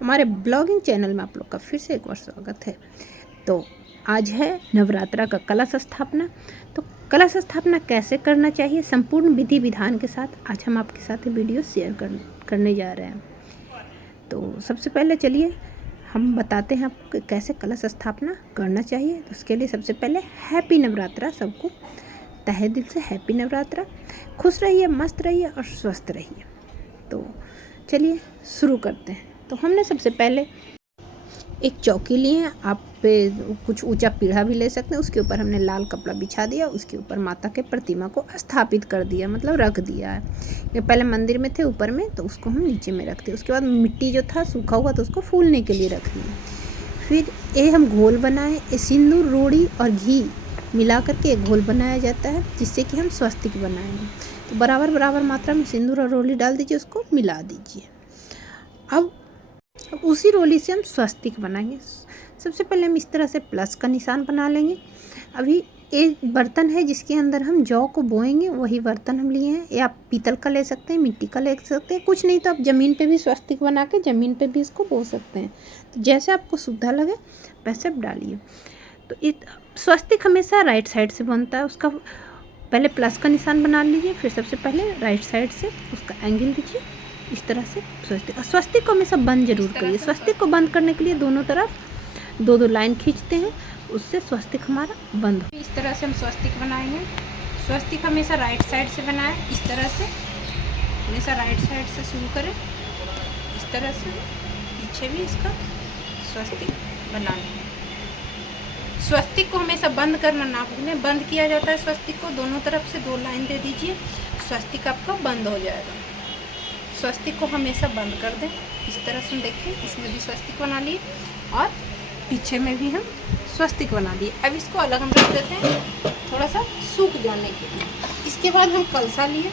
हमारे blogging channel में आप लोग का फिर से एक बार स्वागत है। तो आज है नवरात्रा का कलश स्थापना। तो कलश स्थापना कैसे करना चाहिए संपूर्ण विधि विधान के साथ आज हम आपके साथ वीडियो शेयर करने जा रहे हैं। तो सबसे पहले चलिए हम बताते हैं आपको कि कैसे कलश स्थापना करना चाहिए। तो उसके लिए सबसे पहले हैप्पी नवरात्रा सबको, तहे दिल से हैप्पी नवरात्रा। खुश रहिए, मस्त रहिए और स्वस्थ रहिए। तो चलिए शुरू करते हैं। तो हमने सबसे पहले एक चौकी ली है, आप पे कुछ ऊंचा पीढ़ा भी ले सकते हैं। उसके ऊपर हमने लाल कपड़ा बिछा दिया, उसके ऊपर माता के प्रतिमा को स्थापित कर दिया, मतलब रख दिया है। ये पहले मंदिर में थे ऊपर में, तो उसको हम नीचे में रखते। उसके बाद मिट्टी जो था सूखा हुआ तो उसको फूलने के लिए रख दिया। फिर ये हम घोल बनाए, ये सिंदूर, रोड़ी और घी मिला करके एक घोल बनाया जाता है जिससे कि हम स्वस्तिक बनाएंगे। तो बराबर बराबर मात्रा में सिंदूर और रोली डाल दीजिए, उसको मिला दीजिए। अब उसी रोली से हम स्वस्तिक बनाएंगे। सबसे पहले हम इस तरह से प्लस का निशान बना लेंगे। अभी एक बर्तन है जिसके अंदर हम जौ को बोएंगे, वही बर्तन हम लिए हैं। या आप पीतल का ले सकते हैं, मिट्टी का ले सकते हैं, कुछ नहीं तो आप ज़मीन पे भी स्वस्तिक बना के ज़मीन पे भी इसको बो सकते हैं। तो जैसे आपको सुविधा लगे वैसे आप डालिए। तो स्वस्तिक हमेशा राइट साइड से बनता है। उसका पहले प्लस का निशान बना लीजिए, फिर सबसे पहले राइट साइड से उसका एंगल लीजिए इस तरह से स्वस्तिक को हमेशा बंद जरूर करिए। स्वस्तिक को बंद करने के लिए दोनों तरफ दो लाइन खींचते हैं, उससे स्वस्तिक हमारा बंद हो। इस तरह से हम स्वस्तिक बनाएंगे। स्वस्तिक हमेशा राइट साइड से बनाएं, इस तरह से हमेशा राइट साइड से शुरू करें, इस तरह से पीछे भी इसका स्वस्तिक बना लें। स्वस्तिक को हमेशा बंद करना ना भूलें। बंद किया जाता है स्वस्तिक को, दोनों तरफ से 2 लाइन दे दीजिए, स्वस्तिक आपका बंद हो जाएगा। स्वस्तिक को हमेशा बंद कर दें। इस तरह से देखिए, इसमें भी स्वस्तिक बना लिए और पीछे में भी हम स्वस्तिक बना लिए। अब इसको अलग हम रख देते हैं थोड़ा सा सूख जाने के लिए। इसके बाद हम कलसा लिए।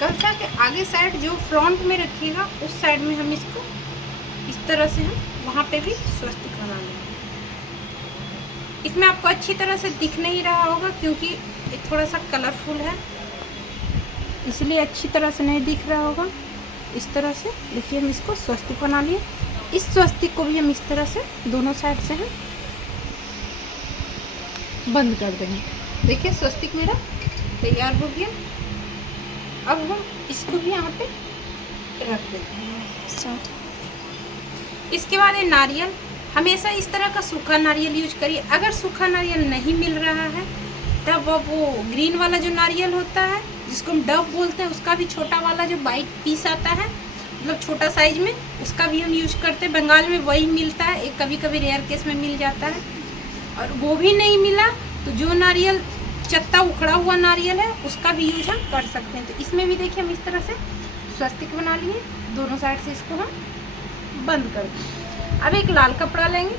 कलसा के आगे साइड जो फ्रंट में रखिएगा उस साइड में हम इसको इस तरह से हम वहाँ पे भी स्वस्तिक बना लेंगे। इसमें आपको अच्छी तरह से दिख नहीं रहा होगा क्योंकि ये थोड़ा सा कलरफुल है, इसलिए अच्छी तरह से नहीं दिख रहा होगा। इस तरह से देखिए हम इसको स्वस्तिक बना लिए। इस स्वस्तिक को भी हम इस तरह से दोनों साइड से हम बंद कर देंगे। देखिए स्वस्तिक मेरा तैयार हो गया। अब हम इसको भी यहाँ पे रख देते हैं। इसके बाद ये नारियल, हमेशा इस तरह का सूखा नारियल यूज करिए। अगर सूखा नारियल नहीं मिल रहा है तब वो ग्रीन वाला जो नारियल होता है जिसको हम डव बोलते हैं, उसका भी छोटा वाला जो बाइट पीस आता है, मतलब छोटा साइज में, उसका भी हम यूज करते हैं। बंगाल में वही मिलता है, एक कभी कभी रेयर केस में मिल जाता है। और वो भी नहीं मिला तो जो नारियल चत्ता उखड़ा हुआ नारियल है उसका भी यूज हम कर सकते हैं। तो इसमें भी देखिए हम इस तरह से स्वस्तिक बना लिए, दोनों साइड से इसको हम बंद कर दें। अब एक लाल कपड़ा लेंगे,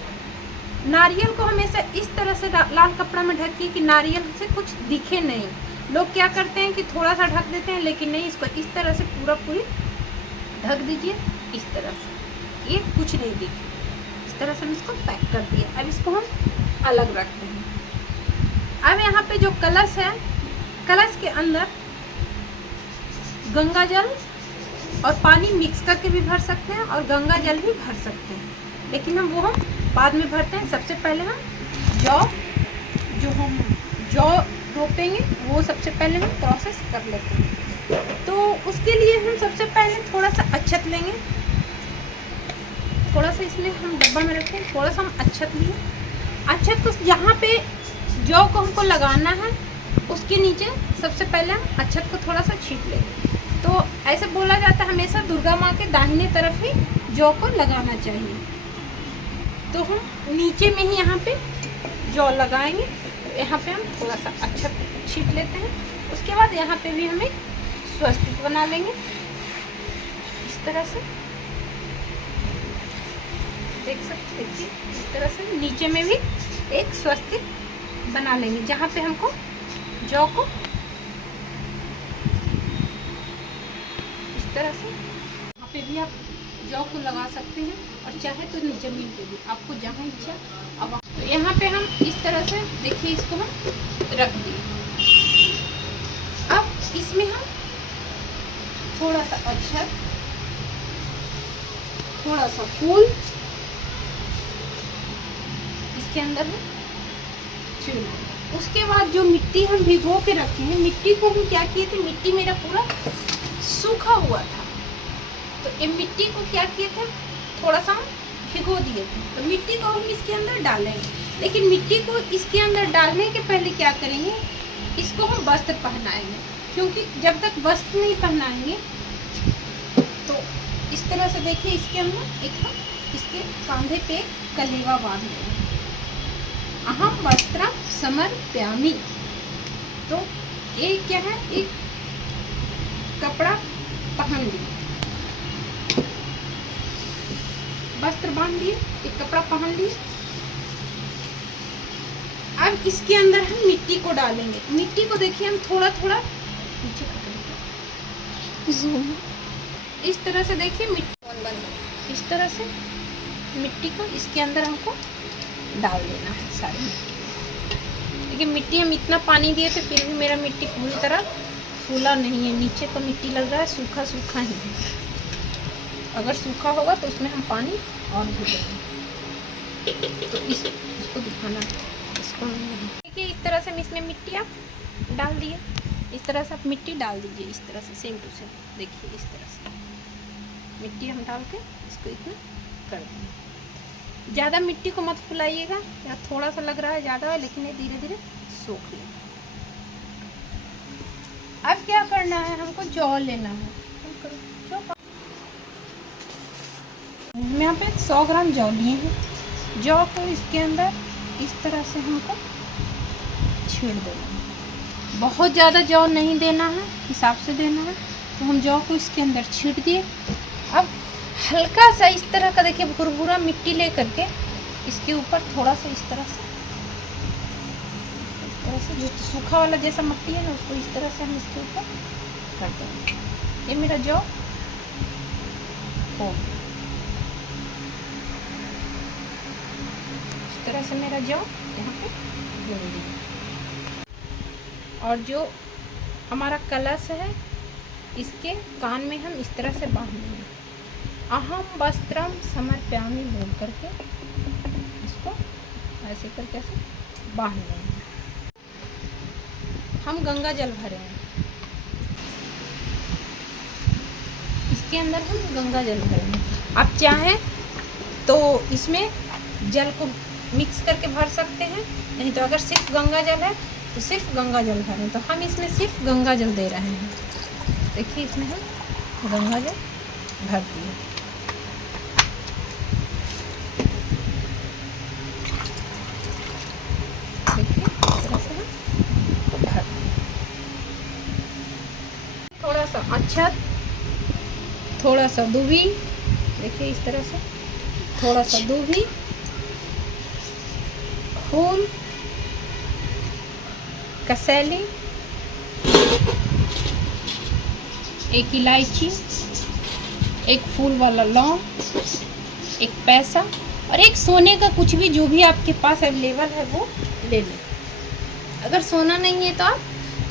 नारियल को हमेशा इस तरह से लाल कपड़ा में ढकिए कि नारियल से कुछ दिखे नहीं। लोग क्या करते हैं कि थोड़ा सा ढक देते हैं, लेकिन नहीं, इसको इस तरह से पूरी ढक दीजिए। इस तरह से ये कुछ नहीं दिखे, इस तरह से हम इसको पैक कर दिए। अब इसको हम अलग रखते हैं। अब यहाँ पे जो कलश है, कलश के अंदर गंगा जल और पानी मिक्स करके भी भर सकते हैं और गंगा जल भी भर सकते हैं, लेकिन हम बाद में भरते हैं। सबसे पहले हम जौ रोपेंगे, वो सबसे पहले हम प्रोसेस कर लेते हैं। तो उसके लिए हम सबसे पहले थोड़ा सा अक्षत लेंगे, थोड़ा सा इसमें हम डब्बा में रखते हैं, थोड़ा सा हम अक्षत लिए। अक्षत को जहाँ पे जौ को हमको लगाना है उसके नीचे सबसे पहले हम अक्षत को थोड़ा सा छींट लेंगे। तो ऐसे बोला जाता है हमेशा दुर्गा माँ के दाहिने तरफ ही जौ को लगाना चाहिए। तो हम नीचे में ही यहाँ पे जौ लगाएंगे। यहाँ पे हम थोड़ा सा अक्षत छींट लेते हैं। उसके बाद यहाँ पे भी हम एक स्वस्तिक बना लेंगे इस तरह से, देख सकते हैं। इस तरह से नीचे में भी एक स्वस्तिक बना लेंगे जहाँ पे हमको जौ को इस तरह से, यहाँ पे भी आप जौ को लगा सकते हैं और चाहे तो ज़मीन पे भी, आपको जहाँ इच्छा। अब तो यहाँ पे हम इस तरह से देखिए इसको हम रख दिए। अब इसमें हम थोड़ा सा अक्षत थोड़ा सा फूल इसके अंदर हम छिड़ देंगे। उसके बाद जो मिट्टी हम भिगो के रखे हैं, मिट्टी को हम क्या किए थे, मिट्टी मेरा पूरा सूखा हुआ था, तो ये मिट्टी को क्या किए थे, थोड़ा सा हम भिगो दिए थे। तो मिट्टी को हम इसके अंदर डालेंगे, लेकिन मिट्टी को इसके अंदर डालने के पहले क्या करेंगे, इसको हम वस्त्र पहनाएंगे, क्योंकि जब तक वस्त्र नहीं पहनाएंगे तो इस तरह से देखिए इसके अंदर एक हम इसके कांधे पे कलेवा बांध लेंगे। अहम वस्त्रम समर्पयामि, तो ये क्या है, एक कपड़ा पहन लिया, वस्त्र बांध लिए, एक कपड़ा पहन लिए। अब इसके अंदर हम मिट्टी को डालेंगे। मिट्टी को देखिए हम थोड़ा थोड़ा नीचे इस तरह से देखिए मिट्टी, इस तरह से मिट्टी को इसके अंदर हमको डाल देना है सारी मिट्टी। देखिए मिट्टी हम इतना पानी दिए थे फिर भी मेरा मिट्टी पूरी तरह फूला नहीं है, नीचे को मिट्टी लग रहा है, सूखा सूखा ही है। अगर सूखा होगा तो उसमें हम पानी और भी देंगे। तो इसको दिखाना है, इसको देखिए इस तरह से हम इसमें मिट्टी आप डाल दिए, इस तरह से आप मिट्टी डाल दीजिए, इस तरह से सेम टू सेम देखिए इस तरह से मिट्टी हम डाल के इसको इतना कर देंगे। ज़्यादा मिट्टी को मत फुलाइएगा, या थोड़ा सा लग रहा है ज़्यादा है, लेकिन ये धीरे धीरे सूख लेगा। अब क्या करना है, हमको जौ लेना है। हम यहाँ पे 100 ग्राम जौ लिए हैं। जौ को इसके अंदर इस तरह से हमको छीड़ देना है। बहुत ज़्यादा जौ नहीं देना है, हिसाब से देना है। तो हम जौ को इसके अंदर छीड़ दिए। अब हल्का सा इस तरह का देखिए भुरभुरा मिट्टी ले करके इसके ऊपर थोड़ा सा इस तरह से जो सूखा वाला जैसा मिट्टी है ना, उसको इस तरह से हम इसके ऊपर कर देंगे। ये मेरा जौ हो गया। इस तरह से मेरा जौ यहाँ पे बुन दिया। और जो हमारा कलश है इसके कान में हम इस तरह से बांध देंगे। अहम वस्त्रम समर्पयामि बोल करके इसको ऐसे करके ऐसे बांध देंगे। हम गंगा जल भरेंगे, इसके अंदर हम गंगा जल भरेंगे। आप चाहें तो इसमें जल को मिक्स करके भर सकते हैं, नहीं तो अगर सिर्फ गंगा जल है तो सिर्फ गंगा जल भरें। तो हम इसमें सिर्फ गंगा जल दे रहे हैं। देखिए इसमें हम गंगा जल भर दिए। देखिए इस तरह से हम भर दिए। थोड़ा सा अक्षत, थोड़ा सा दूबी, देखिए इस तरह से थोड़ा सा दूबी, फूल, कसैली, एक इलायची, एक फूल वाला लौंग, एक पैसा और एक सोने का कुछ भी जो भी आपके पास अवेलेबल है वो ले लें। अगर सोना नहीं है तो आप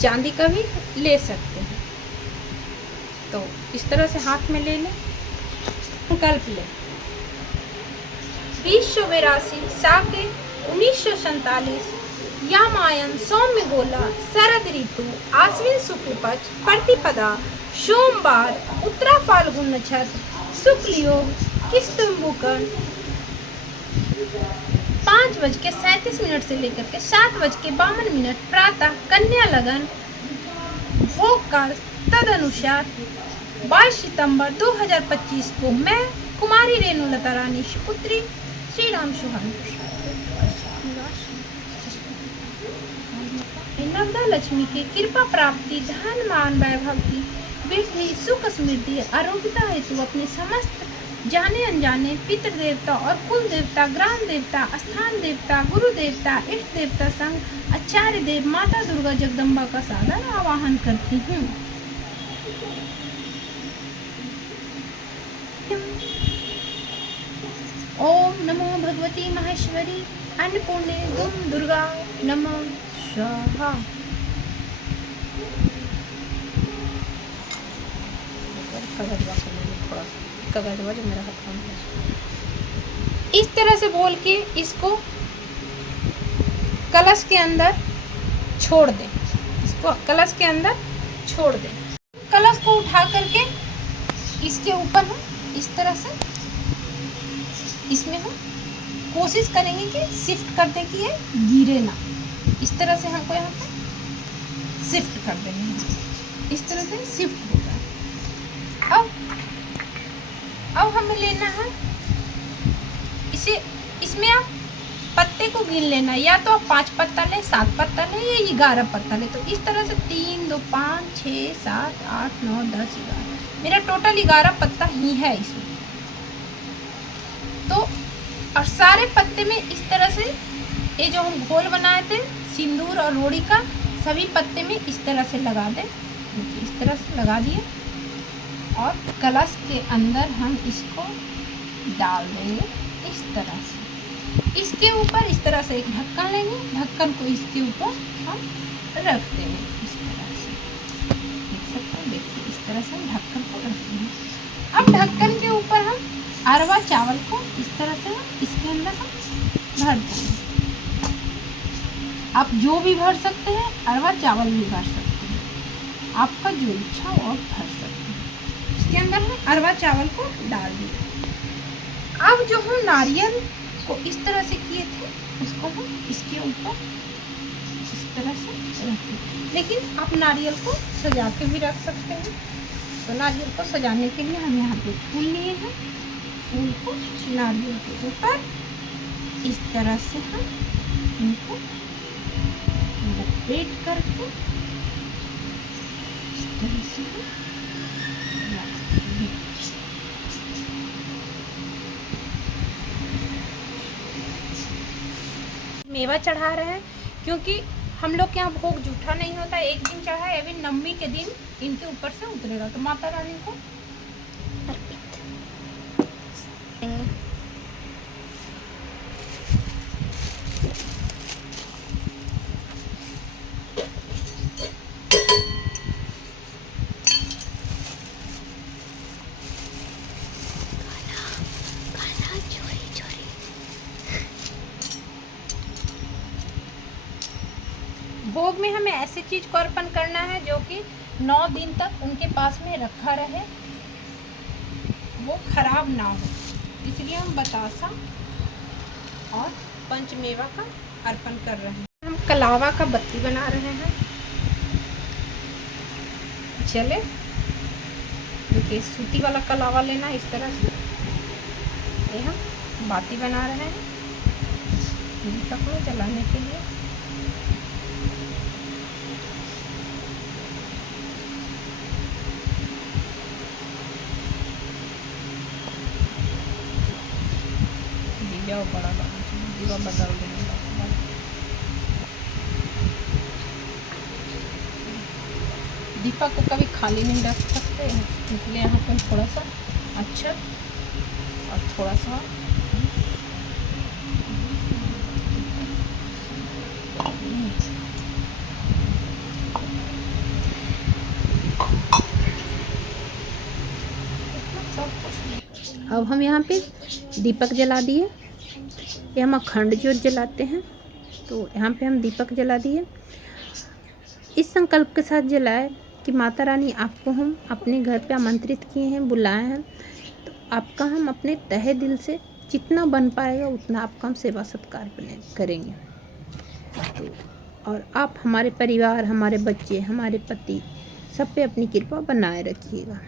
चांदी का भी ले सकते हैं। तो इस तरह से हाथ में ले लें, संकल्प लें। 2082 साके 1947 यामायन सौम्य गोला शरद ऋतु आश्विन शुक्ल पक्ष प्रतिपदा सोमवार उत्तरा फाल्गुन नक्षत्र शुक्ल योग किस्तुम्बुकन 5:37 से लेकर के 7:52 प्रातः कन्या लगन भोग काल तदनुसार 22 सितंबर 2025 को मैं कुमारी रेणुलता रानी पुत्री श्री राम सुहान नवदा लक्ष्मी की कृपा प्राप्ति, धन मान वैभव की वृद्धि, सुख समृद्धि, आरोग्यता हेतु अपने समस्त जाने अनजाने पितृ देवता और कुल देवता, ग्राम देवता, स्थान देवता, गुरु देवता, इष्ट देवता संग आचार्य देव माता दुर्गा जगदम्बा का सादर आवाहन करती हूँ। ओम नमो भगवती माहेश्वरी अन्नपूर्णे दुम दुर्गा नमो स्वाहा। थोड़ा सा कागज जो मेरा हाथ में है। इस तरह से बोल के इसको कलश के अंदर छोड़ दें, इसको कलश के अंदर छोड़ दें। कलश को उठा करके इसके ऊपर हम इस तरह से इसमें हम कोशिश करेंगे कि शिफ्ट कर दें कि ये गिरे ना। इस तरह से हमको यहाँ पे शिफ्ट कर देंगे, इस तरह से शिफ्ट होगा। अब हमें लेना है इसे, इसमें आप पत्ते को गिन लेना, या तो आप 5 पत्ता लें, 7 पत्ता लें या 11 पत्ता लें। तो इस तरह से 3 2 5 6 7 8 9 10 11, मेरा टोटल 11 पत्ता ही है इसमें। तो और सारे पत्ते में इस तरह से ये जो हम घोल बनाए थे सिंदूर और रोड़ी का, सभी पत्ते में इस तरह से लगा दें। इस तरह से लगा दिए और कलश के अंदर हम इसको डाल देंगे इस तरह से। इसके ऊपर इस तरह से एक ढक्कन लेंगे, ढक्कन को इसके ऊपर हम रख देंगे इस तरह से। देख सकते हैं, देखिए इस तरह से हम ढक्कन को रख देंगे। अब ढक्कन के ऊपर हम अरवा चावल को इस तरह से इसके अंदर हम भर देंगे। आप जो भी भर सकते हैं, अरवा चावल भी भर सकते हैं, आपका जो इच्छा हो आप भर सकते हैं। इसके अंदर हम अरवा चावल को डाल दिए। अब जो हम नारियल को इस तरह से किए थे उसको हम इसके ऊपर इस तरह से रखें, लेकिन आप नारियल को सजा के भी रख सकते हैं। तो नारियल को सजाने के लिए हम यहाँ पे फूल लिए हैं, फूल को नारियल के ऊपर इस तरह से हम इनको लपेट करके इस तरह से मेवा चढ़ा रहे हैं, क्योंकि हम लोग के यहाँ भोग जूठा नहीं होता, एक दिन चढ़ा है, अभी नवमी के दिन इनके ऊपर से उतरेगा। तो माता रानी को अर्पित। भोग में हमें ऐसी चीज को अर्पण करना है जो कि 9 दिन तक उनके पास में रखा रहे, वो खराब ना हो। इसलिए हम बतासा और पंचमेवा का अर्पण कर रहे हैं। हम कलावा का बत्ती बना रहे हैं। चले, देखिए सूती वाला कलावा लेना, इस तरह से ये हम बाती बना रहे हैं दीपक में जलाने के लिए। बड़ा दीवा बदल देंगे। दीपक को कभी खाली नहीं रख सकते, इसलिए यहाँ पर थोड़ा सा अच्छा और थोड़ा सा अब हम यहाँ पे दीपक जला दिए। ये हम अखंड ज्योत जलाते हैं, तो यहाँ पे हम दीपक जला दिए। इस संकल्प के साथ जलाए कि माता रानी आपको हम अपने घर पे आमंत्रित किए हैं, बुलाए हैं, तो आपका हम अपने तहे दिल से जितना बन पाएगा उतना आपका हम सेवा सत्कार करेंगे। तो और आप हमारे परिवार, हमारे बच्चे, हमारे पति सब पे अपनी कृपा बनाए रखिएगा।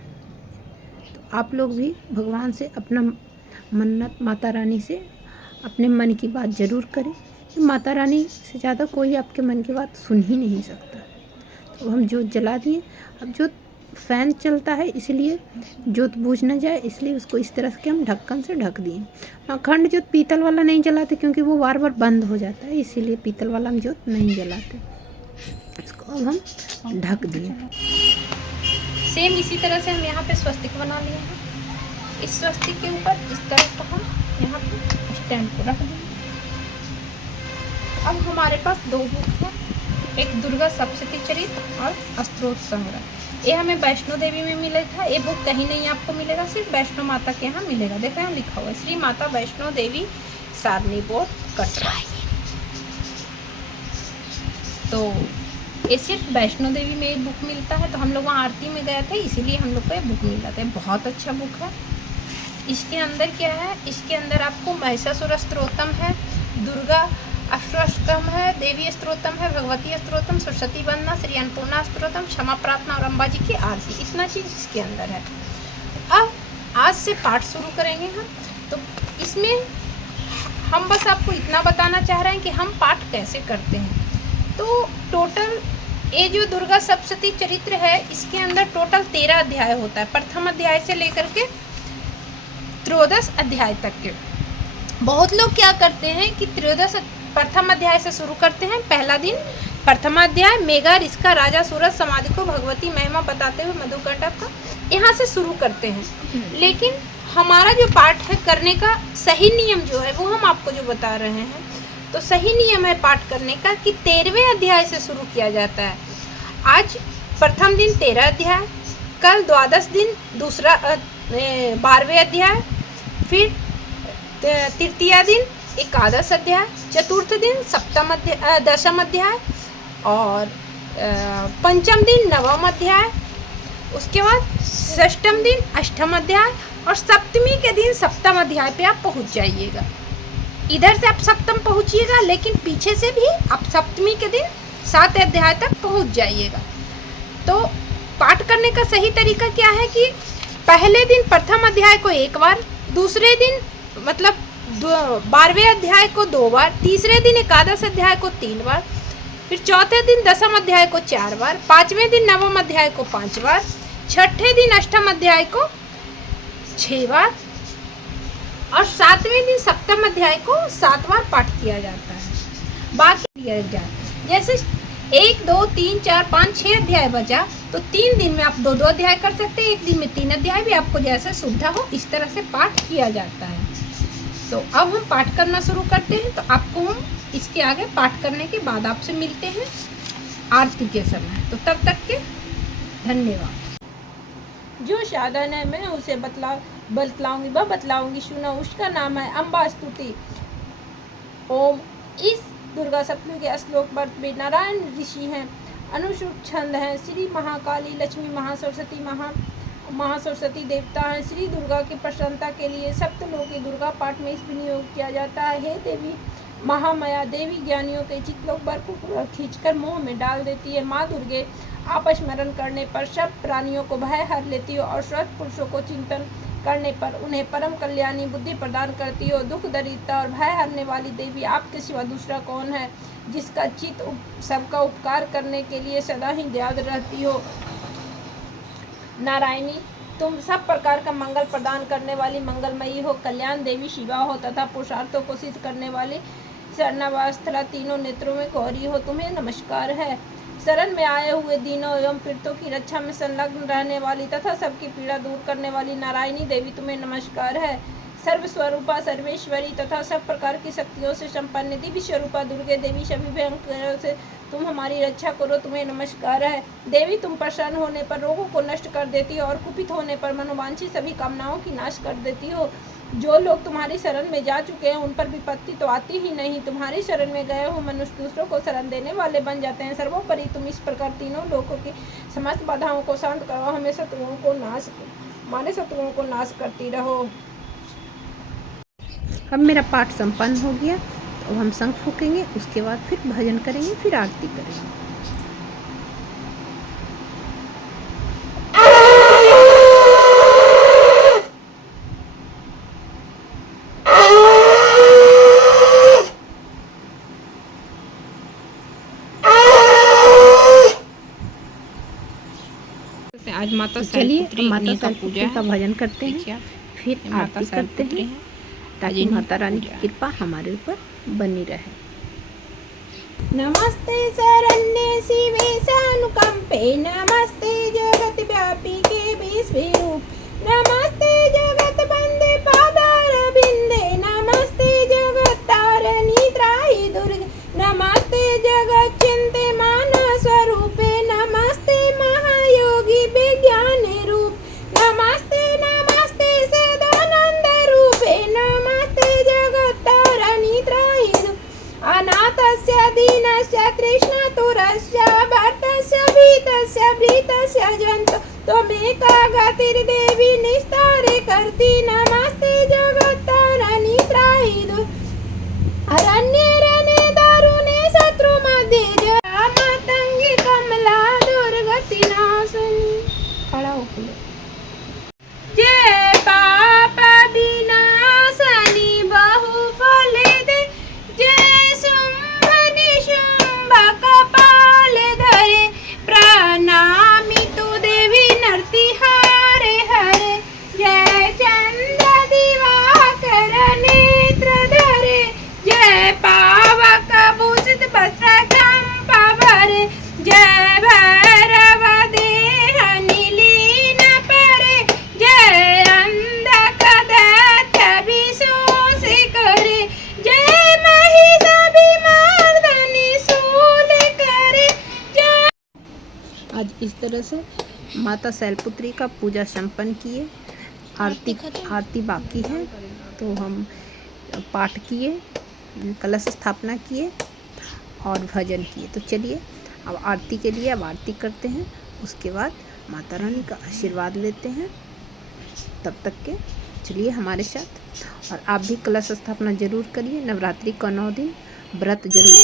तो आप लोग भी भगवान से अपना मन्नत, माता रानी से अपने मन की बात ज़रूर करें। माता रानी से ज़्यादा कोई आपके मन की बात सुन ही नहीं सकता। तो हम जोत जला दिए। अब जोत फैन चलता है, इसलिए जोत बुझ न जाए, इसलिए उसको इस तरह से हम ढक्कन से ढक दिए। अखंड जोत पीतल वाला नहीं जलाते, क्योंकि वो बार बार बंद हो जाता है, इसीलिए पीतल वाला हम जोत नहीं जलाते। इसको अब हम ढक दिए। सेम इसी तरह से हम यहाँ पे स्वस्तिक बना लिए हैं। इस स्वस्तिक के ऊपर इस तरह को हम यहाँ पे स्टैंड को रख देंगे। अब हमारे पास 2 बुक हैं, एक दुर्गा सप्तशती चरित और स्तोत्र संग्रह। ये हमें वैष्णो देवी में मिला था। ये बुक कहीं नहीं आपको मिलेगा, सिर्फ वैष्णो माता के यहाँ मिलेगा। देखो यहाँ लिखा हुआ है श्री माता वैष्णो देवी सारनी बोर्ड कटरा। तो ये सिर्फ वैष्णो देवी में ये बुक मिलता है। तो हम लोग वहाँ आरती में गए थे, इसीलिए हम लोग को ये बुक मिला था। बहुत अच्छा बुक है। इसके अंदर क्या है, इसके अंदर आपको महिषासुर स्तोत्रम है, दुर्गा अष्टोत्तम है, देवी स्तोत्रम है, भगवती स्तोत्रम, सरस्वती वंदना, श्री अन्नपूर्णा स्तोत्रम, क्षमा प्रार्थना और अम्बा जी की आरती, इतना चीज़ इसके अंदर है। अब आज से पाठ शुरू करेंगे हम। तो इसमें हम बस आपको इतना बताना चाह रहे हैं कि हम पाठ कैसे करते हैं। तो टोटल ये जो दुर्गा सप्तशती चरित्र है, इसके अंदर टोटल 13 अध्याय होता है, प्रथम अध्याय से लेकर के त्रयोदश अध्याय तक के। बहुत लोग क्या करते हैं कि प्रथम अध्याय से शुरू करते हैं। पहला दिन प्रथम अध्याय मेघा ऋषिका राजा सूरज समाधि को भगवती महिमा बताते हुए मधुकंटक का यहाँ से शुरू करते हैं। लेकिन हमारा जो पाठ है करने का सही नियम जो है वो हम आपको जो बता रहे हैं। तो सही नियम है पाठ करने का कि 13वें अध्याय से शुरू किया जाता है। आज प्रथम दिन 13 अध्याय, कल द्वादश दिन दूसरा 12वें अध्याय, फिर तृतीया दिन एकादश अध्याय, चतुर्थ दिन दशम अध्याय और पंचम दिन नवम अध्याय, उसके बाद षष्ठम दिन अष्टम अध्याय और सप्तमी के दिन सप्तम अध्याय पे आप पहुंच जाइएगा। इधर से आप सप्तम पहुंचिएगा, लेकिन पीछे से भी आप सप्तमी के दिन 7 अध्याय तक पहुंच जाइएगा। तो पाठ करने का सही तरीका क्या है कि पहले दिन प्रथम अध्याय को एक बार, दूसरे दिन मतलब 12वें अध्याय को 2 बार, तीसरे दिन एकादश अध्याय को 3 बार, फिर चौथे दिन दशम अध्याय को 4 बार, 5वें दिन नवम अध्याय को 5 बार, छठे दिन अष्टम अध्याय को 6 बार और 7वें दिन सप्तम अध्याय को 7 बार पाठ किया जाता है। बाकी किया जाए जैसे 1, 2, 3, 4, 5, 6 अध्याय बचा तो 3 दिन में आप 2-2 अध्याय कर सकते हैं, 1 दिन में 3 अध्याय भी, आपको जैसे सुविधा हो इस तरह से पाठ किया जाता है। तो अब हम पाठ करना शुरू करते हैं। तो आपको हम इसके आगे पाठ करने के बाद आपसे मिलते हैं आरती के समय। तो तब तक के धन्यवाद। जो साधन है मैं उसे बतलाऊंगी, सुना उसका नाम है अम्बा स्तुति। ओम। इस दुर्गा सप्तमी के श्लोक पर भी नारायण ऋषि हैं, अनुसूत छंद हैं, श्री महाकाली, लक्ष्मी, महासरस्वती देवता हैं। श्री दुर्गा की प्रसन्नता के लिए सप्तलोकी दुर्गा पाठ में इस विनियोग किया जाता है। हे देवी महामाया, देवी ज्ञानियों के चित्तलोक पर खींचकर मोह में डाल देती है। माँ दुर्गे आप स्मरण करने पर सब प्राणियों को भय हर लेती हो और श्रेष्ठ पुरुषों को चिंतन करने पर उन्हें परम कल्याणी बुद्धि प्रदान करती हो। दुख दरिद्रता और भय हरने वाली देवी आपके सिवा दूसरा कौन है, जिसका चित्त सबका उपकार करने के लिए सदा ही याद रहती हो। नारायणी, तुम सब प्रकार का मंगल प्रदान करने वाली मंगलमयी हो। कल्याण देवी शिवा हो तथा पुरुषार्थों को सिद्ध करने वाली शरणावस्था, तीनों नेत्रों में गौरी हो, तुम्हें नमस्कार है। शरण में आए हुए दीनों एवं पीड़ितों की रक्षा में संलग्न रहने वाली तथा सबकी पीड़ा दूर करने वाली नारायणी देवी, तुम्हें नमस्कार है। सर्वस्वरूपा, सर्वेश्वरी तथा सब प्रकार की शक्तियों से संपन्न दिव्य स्वरूपा दुर्गे देवी, सभी भयंकरों से तुम हमारी रक्षा करो, तुम्हें नमस्कार है। देवी, तुम प्रसन्न होने पर रोगों को नष्ट कर देती हो और कुपित होने पर मनोवांछित सभी कामनाओं की नाश कर देती हो। जो लोग तुम्हारी शरण में जा चुके हैं उन पर विपत्ति तो आती ही नहीं, तुम्हारी शरण में गए हो मनुष्य दूसरों को शरण देने वाले बन जाते हैं। सर्वोपरि तुम इस प्रकार तीनों लोगों की समस्त बाधाओं को शांत करो, हमें शत्रुओं को नाश करती रहो। अब मेरा पाठ संपन्न हो गया। तो हम शंख फूकेंगे, उसके बाद फिर भजन करेंगे, फिर आरती करेंगे। आज माता चलिए माता शैलपुत्री का भजन करते हैं, फिर आरती करते हैं, ताकि माता रानी की कृपा हमारे ऊपर बनी रहे। नमस्ते शरण्ये शिवे सानुकंपे, नमस्ते जगत व्यापी के विश्वरूप, नमस्ते जगत बंदे पादार बिंदे, नमस्ते जगत तारिणी त्राहि दुर्गे, नमस्ते जगत चिंते मान स्वरूपे, नमस्ते महायोगी दीनस्य तृष्णतुरस्य भर्तस्य भीतस्य भृतस्य जन्तु त्वमेका गतिर्देवी निस्तारे कर्ति नमस्ते जगत्तारिणी त्राहि अरण्ये रणे दारुणे शत्रु मध्ये जया मातंगी कमला दुर्गति नाशनी। खड़ा हो जय पाप विनाशनी बहुफल दे जय शुंभ निशुंभ कपाल धरे प्रणामी तु देवी नर्ति हरे हरे जय चंद्र दिवाकर नेत्र धरे जय पावक भूषित वस्त्र कंपा भरे जय भैरव देह नीलीन परे जय अंधक दैत्य विशोष करे जय महिषाभिमर्दिनी शूल करे जय। आज इस तरह से माता शैलपुत्री का पूजा संपन्न किए। आरती बाकी है तो हम पाठ किए, कलश स्थापना किए और भजन किए। तो चलिए अब आरती के लिए अब आरती करते हैं, उसके बाद माता रानी का आशीर्वाद लेते हैं। तब तक के चलिए हमारे साथ, और आप भी कलश स्थापना जरूर करिए। नवरात्रि का 9 दिन व्रत जरूर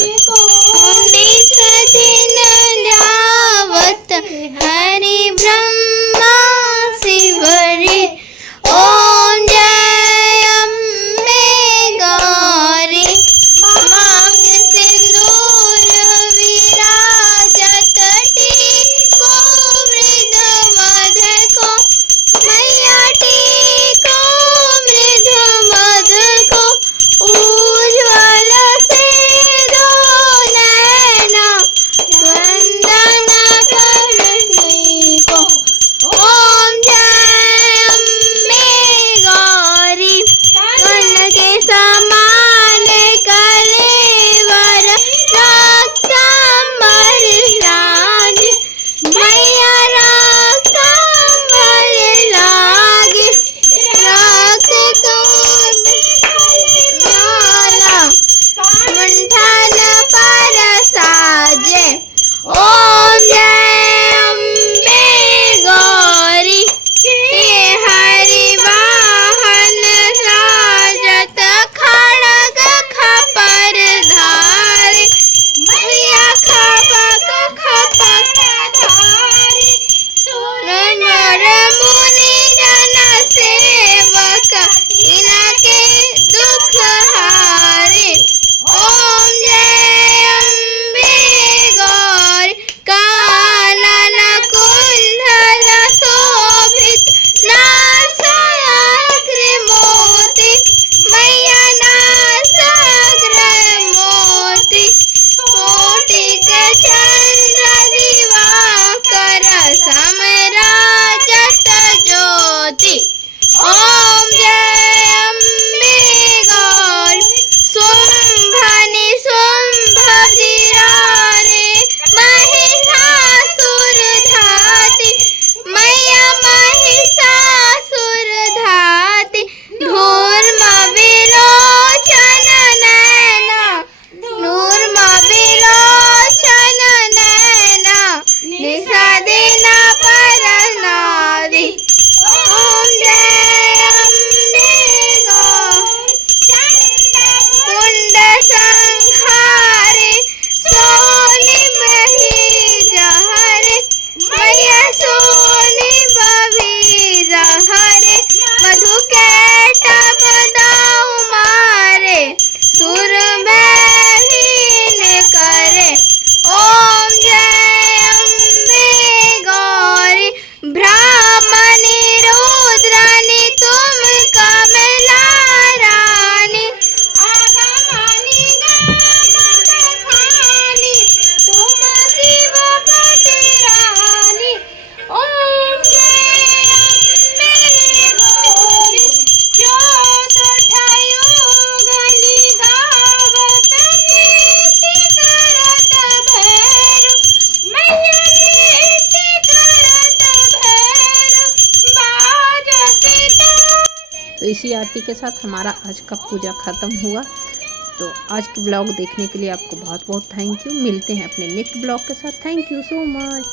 हरि ब्रह्मा शिवरे ओम जय अम्बे गौरी मांग सिंदूर विराजत टीको मृद मध को मैया टीको मृद मध को उज्ज्वल से दो नैना वंदन करती को ओम जय अम्बे गौरी कर्ण के समान कलेवर रक्तंबर लाग मैया रक्तंबर लाग रक्त को माला मंथन पर साजे ओम जय अम्बे गौरी हे हरि वाहन राजत खड़ग खपर धारे मैया खपक खपक धारे सुर नर मुनि जन सेवक इनके दुख हारे ओम जय अम्बे गौरी कानन कुंडल शोभित नासाग्र मोती मैया नासाग्र मोती कोटिक चंद्र दिवाकर समराजत ज्योति ओम जय अम्बे गौरी शुंभनि शुंभ जिरारे महिषासुर धाति मैया महिषासुर धाति धूर्म विलोचन नैना धूर्म विलोचन नैना निशा देना परनादि ओम जय अम्बे गौरी कुंड संहारे सोनि मही जहरे मैया सोनि बभी जहरे मधु कैट बदाऊ मारे सुर बहीन करे ओम जय अम्बे गौरी ब्राह्मणी रुद्रानी तुम कमला रानी आगमनी गामनी तुम शिवपति रानी ओम जय अम्बे गौरी 64 योगनी गावत नीति करत भैरव मैया नीति करत भैरव बाजत तो इसी आरती के साथ हमारा आज का पूजा खत्म हुआ। तो आज के ब्लॉग देखने के लिए आपको बहुत बहुत थैंक यू। मिलते हैं अपने नेक्स्ट ब्लॉग के साथ। Thank you so much.